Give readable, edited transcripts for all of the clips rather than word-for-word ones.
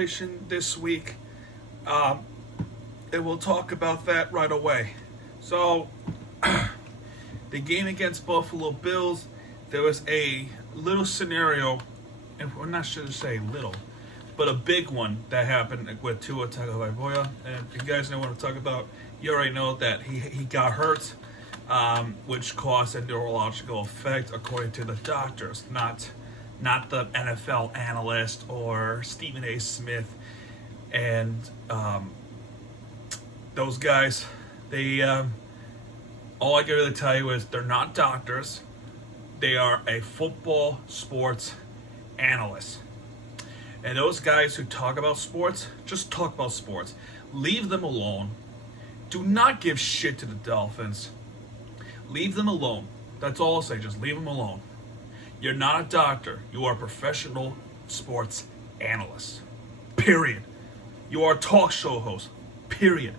situation this week, and we'll talk about that right away. So, the game against Buffalo Bills, there was a little scenario, and we're not sure to say little, but a big one that happened with Tua Tagovailoa. And if you guys know what I'm talking about, you already know that he got hurt, which caused a neurological effect, according to the doctors, not the NFL analyst or Stephen A. Smith. And those guys, they all I can really tell you is they're not doctors. They are a football sports analyst. And those guys who talk about sports, just talk about sports. Leave them alone. Do not give shit to the Dolphins. Leave them alone. That's all I'll say. Just leave them alone. You're not a doctor. You are a professional sports analyst. Period. You are a talk show host. Period.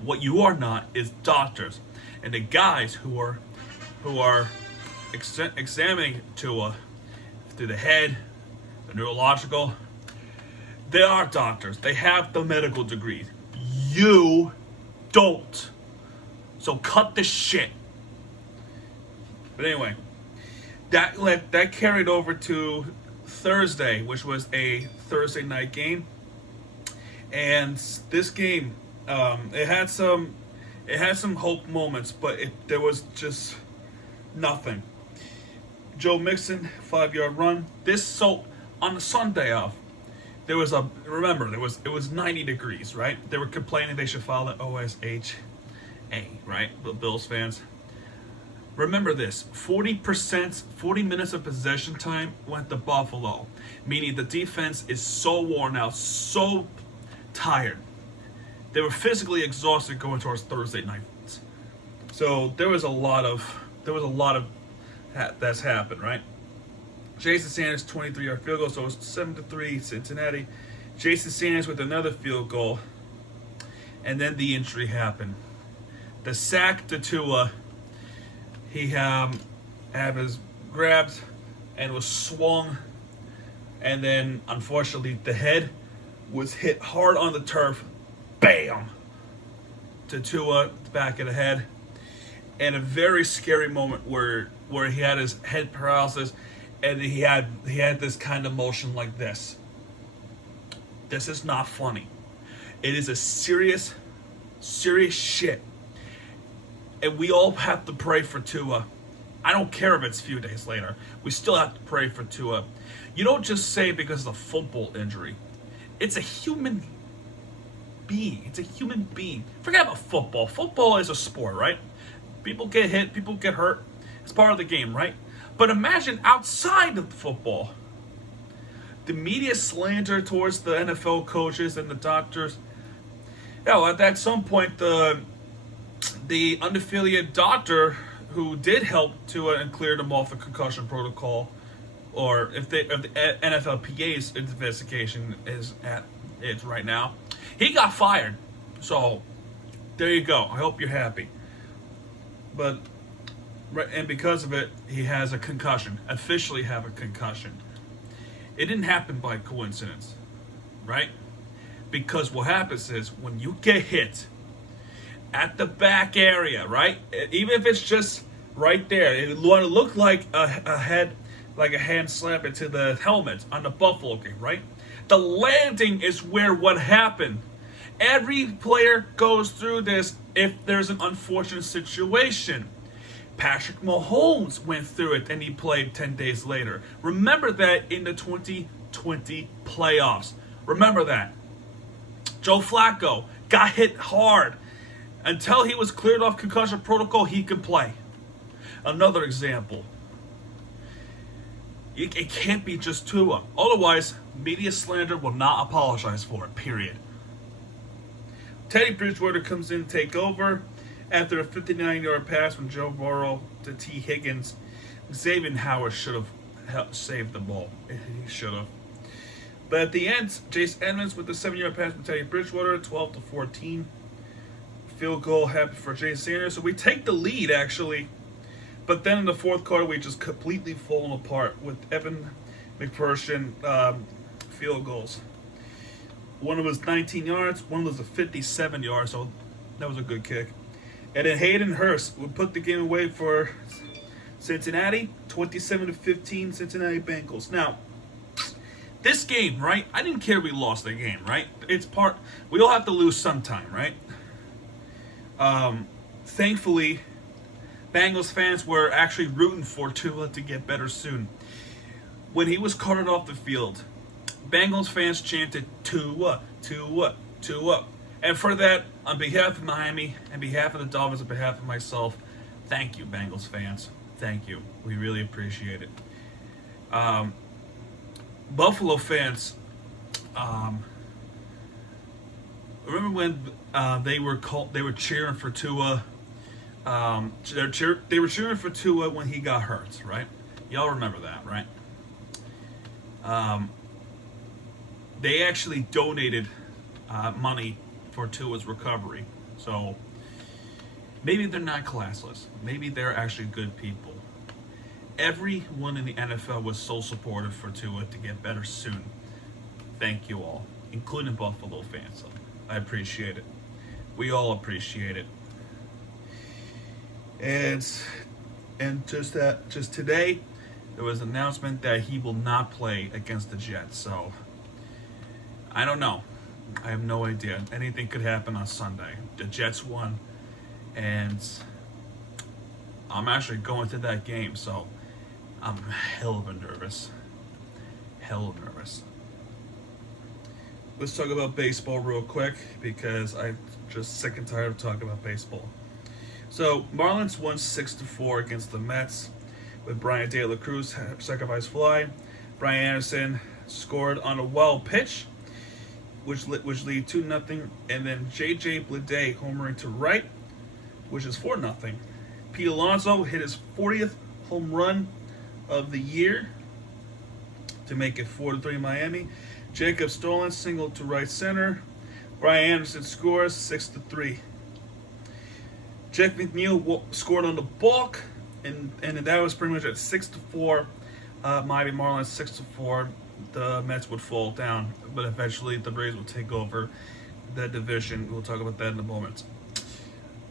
What you are not is doctors. And the guys who are examining Tua through the head, the neurological, they are doctors. They have the medical degrees. You don't. So cut the shit. But anyway, that carried over to Thursday, which was a Thursday night game. And this game, it had some hope moments, but there was just nothing. Joe Mixon, 5-yard run. On the Sunday off, it was 90 degrees, right? They were complaining they should follow the OSHA, right? The Bills fans. Remember this, 40 minutes of possession time went to Buffalo, meaning the defense is so worn out, so tired. They were physically exhausted going towards Thursday night. So there was a lot of that's happened, right? Jason Sanders 23-yard field goal, so it was 7-3 Cincinnati. Jason Sanders with another field goal, and then the injury happened. The sack to Tua, he had his grabbed and was swung, and then unfortunately the head was hit hard on the turf. Bam! To Tua, the back of the head. And a very scary moment where he had his head paralysis, and he had this kind of motion like this. This is not funny. It is a serious shit. And we all have to pray for Tua. I don't care if it's a few days later. We still have to pray for Tua. You don't just say because of a football injury. It's a human being. It's a human being. Forget about football. Football is a sport, right? People get hit. People get hurt. It's part of the game, right? But imagine outside of football. The media slander towards the NFL coaches and the doctors. At some point, the unaffiliated doctor who did help Tua and cleared him off the concussion protocol, or if the NFLPA's investigation is right now, he got fired. So there you go. I hope you're happy. And because of it, he has a concussion. Officially have a concussion. It didn't happen by coincidence, right? Because what happens is when you get hit at the back area, right? Even if it's just right there, it want to look like a hand slap into the helmet on the Buffalo game, right? The landing is where what happened. Every player goes through this if there's an unfortunate situation. Patrick Mahomes went through it and he played 10 days later. Remember that in the 2020 playoffs. Remember that. Joe Flacco got hit hard. Until he was cleared off concussion protocol, he could play. Another example. It can't be just Tua. Otherwise, media slander will not apologize for it, period. Teddy Bridgewater comes in to take over after a 59-yard pass from Joe Burrow to T. Higgins. Xavier Howard should have saved the ball. He should have. But at the end, Chase Edmonds with the 7-yard pass from Teddy Bridgewater, 12-14. Field goal happened for Jay Sanders. So we take the lead, actually. But then in the fourth quarter, we just completely fallen apart with Evan McPherson field goals. One of was 19 yards, one was a 57 yards, so that was a good kick. And then Hayden Hurst would put the game away for Cincinnati, 27-15, Cincinnati Bengals. Now, this game, right? I didn't care we lost the game, right? We all have to lose sometime, right? Thankfully, Bengals fans were actually rooting for Tua to get better soon. When he was carted off the field, Bengals fans chanted, Tua, Tua, Tua. And for that, on behalf of Miami, on behalf of the Dolphins, on behalf of myself, thank you, Bengals fans. Thank you. We really appreciate it. Buffalo fans, remember when they were cheering for Tua? They were cheering for Tua when he got hurt, right? Y'all remember that, right? They actually donated money for Tua's recovery. So maybe they're not classless. Maybe they're actually good people. Everyone in the NFL was so supportive for Tua to get better soon. Thank you all, including Buffalo fans. I appreciate it. We all appreciate it. And just today, there was an announcement that he will not play against the Jets. So I don't know. I have no idea. Anything could happen on Sunday. The Jets won, and I'm actually going to that game, so I'm hell of a nervous. Let's talk about baseball real quick, because I'm just sick and tired of talking about baseball. So, Marlins won 6-4 against the Mets with Brian De La Cruz sacrifice fly. Brian Anderson scored on a wild pitch, which lead 2-0, and then J.J. Bleday homering to right, which is 4-0. Pete Alonso hit his 40th home run of the year to make it 4-3 Miami. Jacob Stolen singled to right center. Brian Anderson scores 6-3. Jeff McNeil scored on the balk, and that was pretty much at 6-4. Miami Marlins 6-4. The Mets would fall down, but eventually the Braves will take over the division. We'll talk about that in a moment.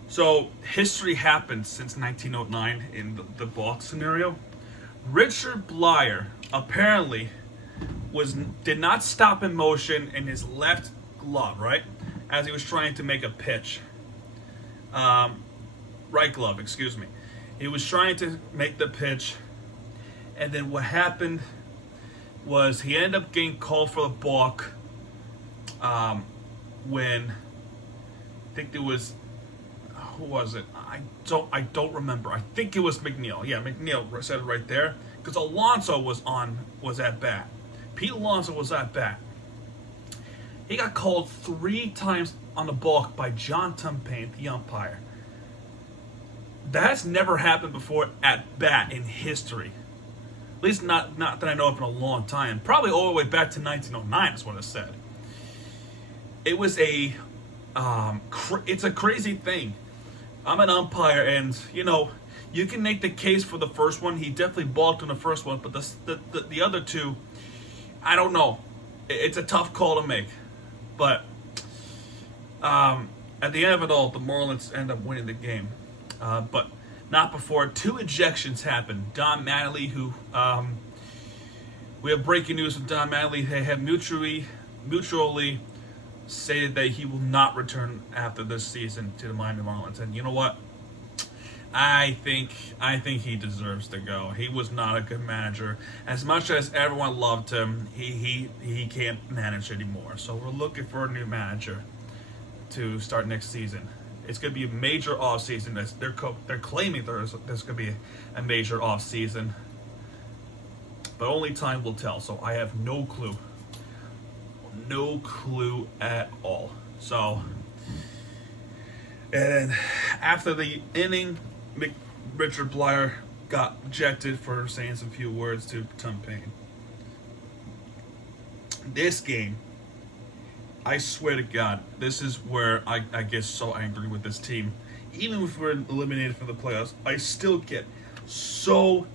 So history happened since 1909 in the balk scenario. Richard Blyer apparently did not stop in motion in his left glove, right, as he was trying to make a pitch. Right glove, excuse me. He was trying to make the pitch, and then what happened was he ended up getting called for the balk when I think there was, who was it? I don't remember. I think it was McNeil. Yeah, McNeil said it right there, because Alonso was at bat. Pete Alonso was at bat. He got called 3 times on the balk by John Tumpain, the umpire. That's never happened before at bat in history. At least not that I know of in a long time. Probably all the way back to 1909 is what it said. It was it's a crazy thing. I'm an umpire, and you can make the case for the first one. He definitely balked on the first one, but the other two, I don't know. It's a tough call to make. But at the end of it all, the Marlins end up winning the game. But not before 2 ejections happened. Don Mattingly, who we have breaking news from Don Mattingly. They have mutually stated that he will not return after this season to the Miami Marlins. And you know what? I think he deserves to go. He was not a good manager. As much as everyone loved him, he can't manage anymore. So we're looking for a new manager to start next season. It's going to be a major offseason. They're claiming there's going to be a major offseason. But only time will tell. So I have no clue. No clue at all. So, and then after the inning, Richard Blyer got ejected for saying some few words to Tumpain. This game, I swear to God, this is where I get so angry with this team. Even if we're eliminated from the playoffs, I still get so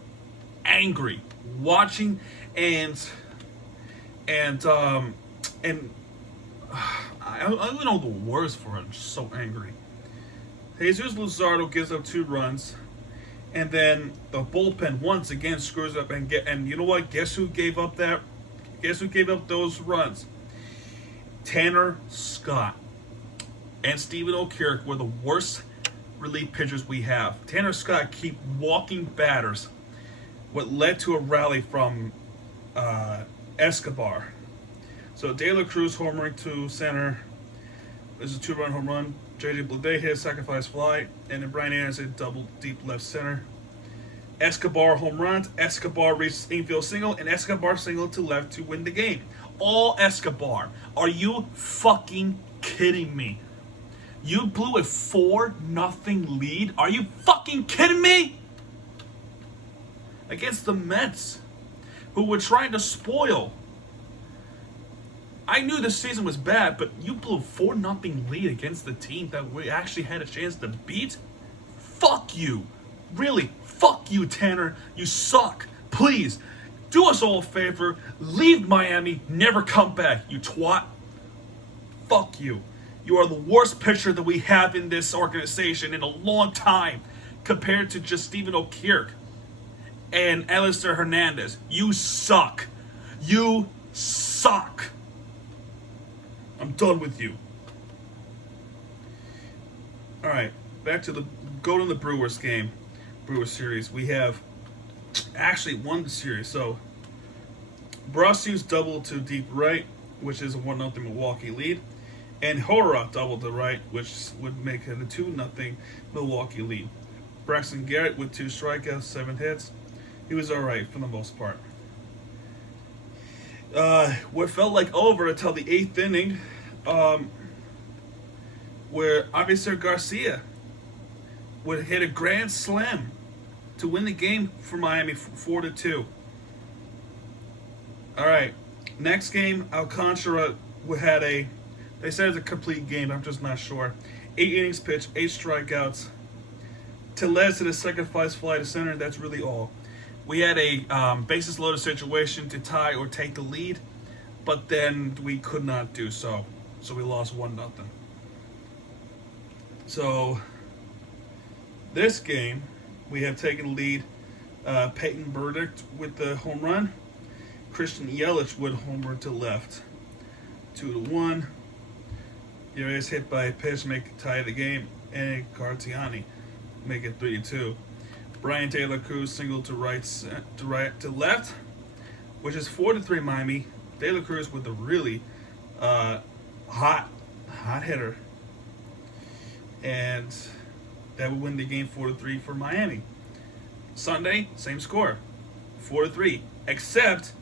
angry watching and I don't know the words for it. I'm just so angry. Jesus Luzardo gives up 2 runs, and then the bullpen once again screws up and you know what? Guess who gave up that? Guess who gave up those runs? Tanner Scott and Stephen O'Kirk were the worst relief pitchers we have. Tanner Scott keep walking batters, what led to a rally from Escobar. So De La Cruz homering to center. This is a 2-run home run. JJ Bleday hit a sacrifice fly, and then Brian Anderson double deep left center. Escobar home runs. Escobar reaches infield single, and Escobar single to left to win the game. All Escobar. Are you fucking kidding me? You blew a 4-0 lead? Are you fucking kidding me? Against the Mets, who were trying to spoil. I knew the season was bad, but you blew a 4-0 lead against the team that we actually had a chance to beat? Fuck you. Really, fuck you, Tanner. You suck. Please, do us all a favor. Leave Miami. Never come back, you twat. Fuck you. You are the worst pitcher that we have in this organization in a long time, compared to just Stephen O'Kirk and Alistair Hernandez. You suck. You suck. I'm done with you. All right, back to the Brewers game, Brewers series. We have actually won the series. So Brasius doubled to deep right, which is a 1-0 Milwaukee lead, and Hora doubled to right, which would make it a 2-0 Milwaukee lead. Braxton Garrett with 2 strikeouts, 7 hits. He was all right for the most part. What felt like over until the 8th inning, where Avisair Garcia would hit a grand slam to win the game for Miami 4-2. All right, next game, Alcantara had they said it's a complete game, I'm just not sure. 8 innings pitched, 8 strikeouts. Tellez hit a sacrifice fly to center, and that's really all. We had a bases loaded situation to tie or take the lead, but then we could not do so. So we lost 1-0. So this game, we have taken the lead. Peyton Burdick with the home run. Christian Yelich with homer to left. 2-1. Urias hit by a pitch, make tie the game, and Cartiani make it 3-2. Brian De La Cruz single to left, which is 4-3 Miami. De La Cruz with a really hot hitter, and that would win the game 4-3 for Miami. Sunday, same score, 4-3, except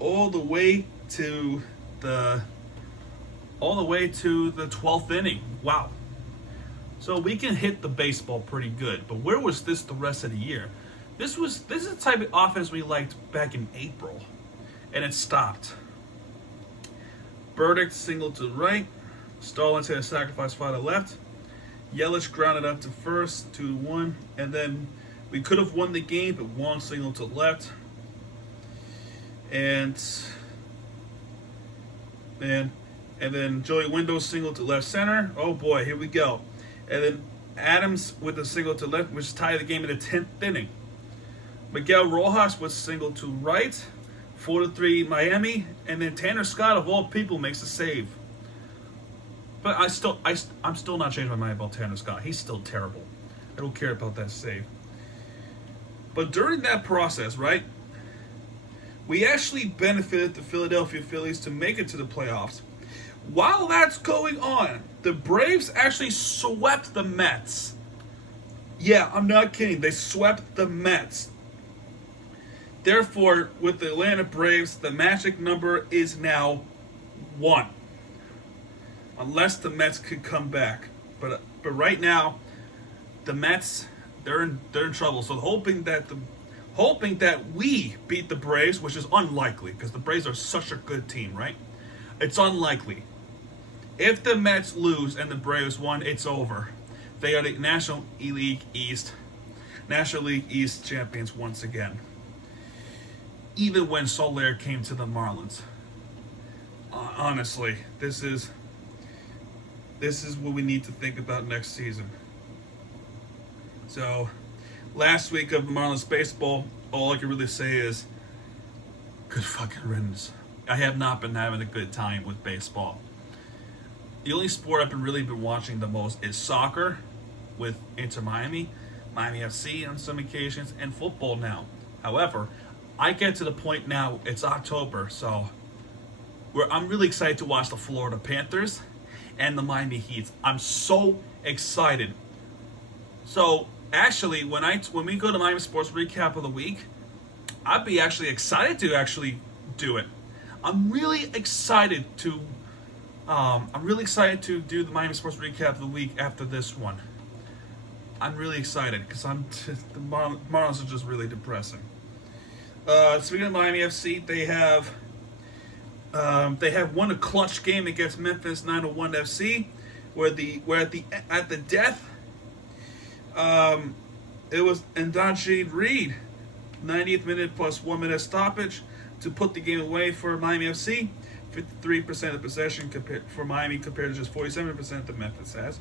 all the way to the 12th inning. Wow. So we can hit the baseball pretty good, but where was this the rest of the year? This is the type of offense we liked back in April, and it stopped. Burdick single to right. Stallings hit a sacrifice fly to left. Yelich grounded up to first, 2-1, and then we could have won the game, but Wong single to left, and then Joey Wendell single to left center. Oh boy, here we go. And then Adams with a single to left, which tied the game in the 10th inning. Miguel Rojas with single to right, 4-3 Miami, and then Tanner Scott of all people makes a save. But I'm still not changing my mind about Tanner Scott. He's still terrible. I don't care about that save. But during that process, right, we actually benefited the Philadelphia Phillies to make it to the playoffs. While that's going on, the Braves actually swept the Mets. Yeah, I'm not kidding. They swept the Mets. Therefore, with the Atlanta Braves, the magic number is now 1. Unless the Mets could come back. But right now, the Mets, they're in trouble. So hoping that we beat the Braves, which is unlikely because the Braves are such a good team, right? It's unlikely. If the Mets lose and the Braves won, it's over. They are the National League East champions once again. Even when Soler came to the Marlins. honestly, this is what we need to think about next season. So, last week of Marlins baseball, all I can really say is good fucking riddance. I have not been having a good time with baseball. The only sport I've really been watching the most is soccer with Inter Miami, Miami FC on some occasions, and football now. However, I get to the point now, it's October, so I'm really excited to watch the Florida Panthers and the Miami Heat. I'm so excited. So actually, when we go to Miami Sports Recap of the Week, I'd be actually excited to actually do it. I'm really excited to do the Miami Sports Recap of the Week after this one. I'm really excited because the Marlins are just really depressing. Speaking of Miami FC, they have won a clutch game against Memphis 901 FC, where at the death, it was Ndajid Reed, 90th minute plus 1 minute stoppage to put the game away for Miami FC. 53% of possession for Miami compared to just 47% that Memphis has.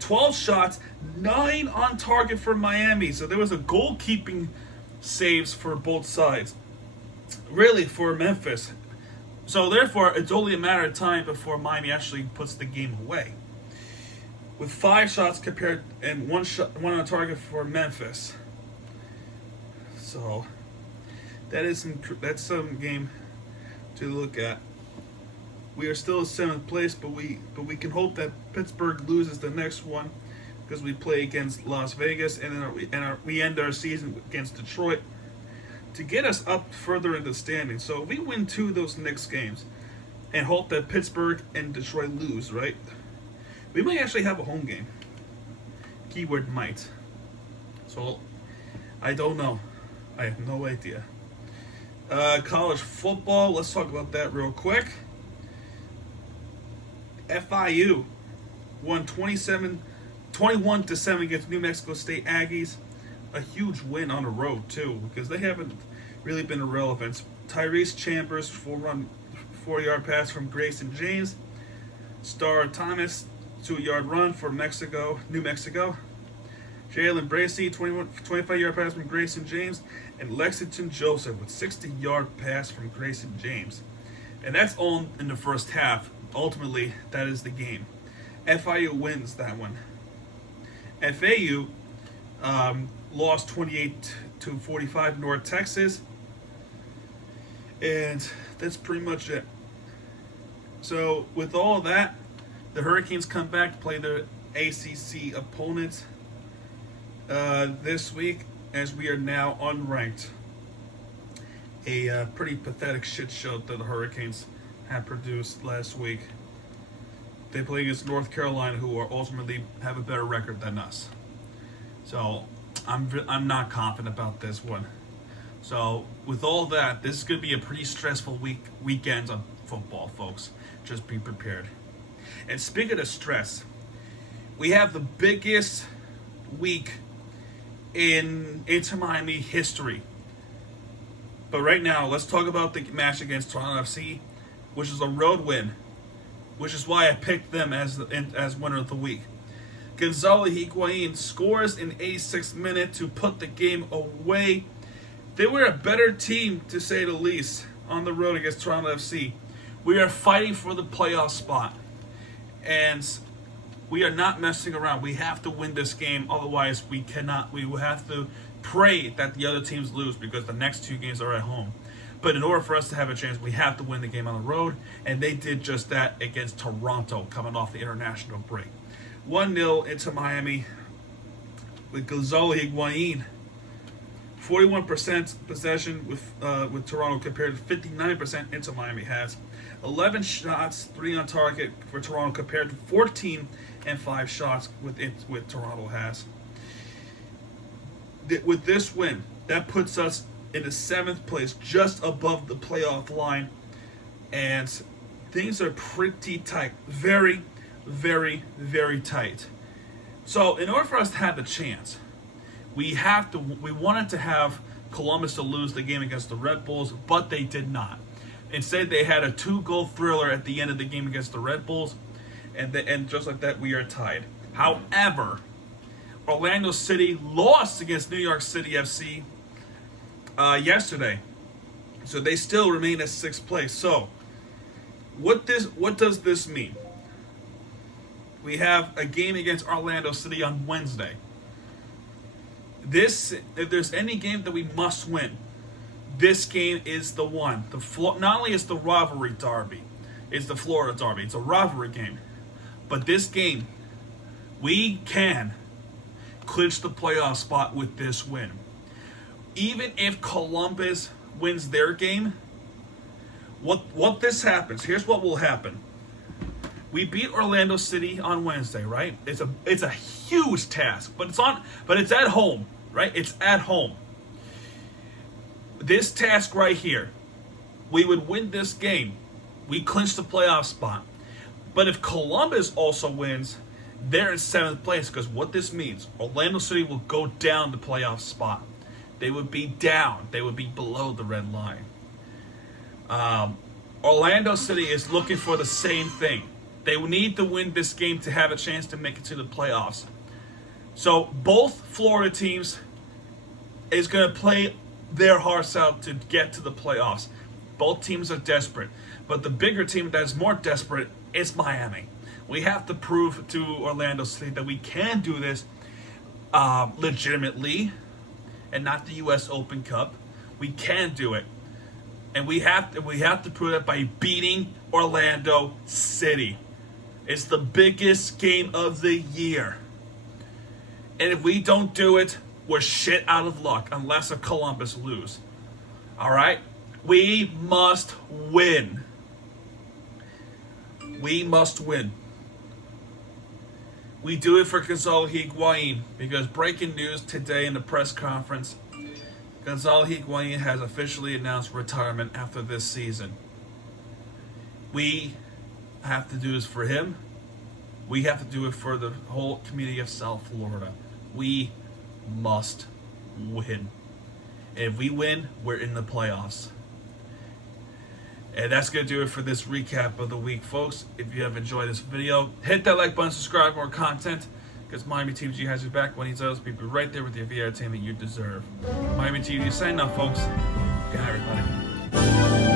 12 shots, 9 on target for Miami. So there was a goalkeeping saves for both sides. Really, for Memphis. So therefore, it's only a matter of time before Miami actually puts the game away. With 5 shots compared and one on target for Memphis. So that's some game to look at. We are still in 7th place, but we can hope that Pittsburgh loses the next one because we play against Las Vegas and then we end our season against Detroit to get us up further in the standings. So if we win 2 of those next games and hope that Pittsburgh and Detroit lose, right? We might actually have a home game. Keyword might. So I don't know. I have no idea. College football. Let's talk about that real quick. FIU won 21-7 against New Mexico State Aggies. A huge win on the road too, because they haven't really been irrelevant. Tyrese Chambers 4-yard pass from Grayson James. Star Thomas 2-yard run for New Mexico. Jalen Bracey 25-yard pass from Grayson James, and Lexington Joseph with 60-yard pass from Grayson James. And that's all in the first half. Ultimately, that is the game. FIU wins that one. FAU lost 28-45 North Texas, and that's pretty much it. So with all of that, the Hurricanes come back to play their ACC opponents this week, as we are now unranked. A pretty pathetic shit show that the Hurricanes have produced last week. They play against North Carolina, who are ultimately have a better record than us. So I'm not confident about this one. So with all that, this is going to be a pretty stressful weekend on football, folks. Just be prepared. And speaking of stress, we have the biggest week in Inter Miami history. But right now, let's talk about the match against Toronto FC, which is a road win, which is why I picked them as winner of the week. Gonzalo Higuain scores in 86th minute to put the game away. They were a better team, to say the least, on the road against Toronto FC. We are fighting for the playoff spot, and we are not messing around. We have to win this game, otherwise we cannot. We will have to pray that the other teams lose because the next 2 games are at home. But in order for us to have a chance, we have to win the game on the road, and they did just that against Toronto, coming off the international break. 1-0 into Miami with Gonzalo Higuain. 41% possession with Toronto compared to 59% into Miami has. 11 shots, 3 on target for Toronto compared to 14 and 5 shots with Toronto has. With this win, that puts us in the 7th place, just above the playoff line, and things are pretty tight. Very, very, very tight. So in order for us to have the chance, we wanted to have Columbus to lose the game against the Red Bulls, but they did not. Instead, they had a 2-goal thriller at the end of the game against the Red Bulls, and just like that, we are tied. However, Orlando City lost against New York City FC yesterday, so they still remain at 6th place. So, what does this mean? We have a game against Orlando City on Wednesday. If there's any game that we must win, this game is the one. Not only is the rivalry derby, it's the Florida derby. It's a rivalry game, but this game, we can clinch the playoff spot with this win. Even if Columbus wins their game, what this happens? Here's what will happen. We beat Orlando City on Wednesday, right? It's a huge task, but it's at home, right? It's at home. This task right here, we would win this game, we clinch the playoff spot. But if Columbus also wins, they're in 7th place, because what this means, Orlando City will go down the playoff spot. They would be down. They would be below the red line. Orlando City is looking for the same thing. They need to win this game to have a chance to make it to the playoffs. So both Florida teams is going to play their hearts out to get to the playoffs. Both teams are desperate. But the bigger team that is more desperate is Miami. We have to prove to Orlando City that we can do this legitimately and not the U.S. Open Cup. We can do it. And we have to prove that by beating Orlando City. It's the biggest game of the year. And if we don't do it, we're shit out of luck unless a Columbus lose. All right? We must win. We must win. We do it for Gonzalo Higuain because breaking news today in the press conference, Gonzalo Higuain has officially announced retirement after this season. We have to do this for him. We have to do it for the whole community of South Florida. We must win. And if we win, we're in the playoffs. And that's going to do it for this recap of the week, folks. If you have enjoyed this video, hit that like button, subscribe for more content, because Miami TV has you back when he does. We'll be right there with you for the entertainment you deserve. Miami TV signing off, folks. Good night, everybody.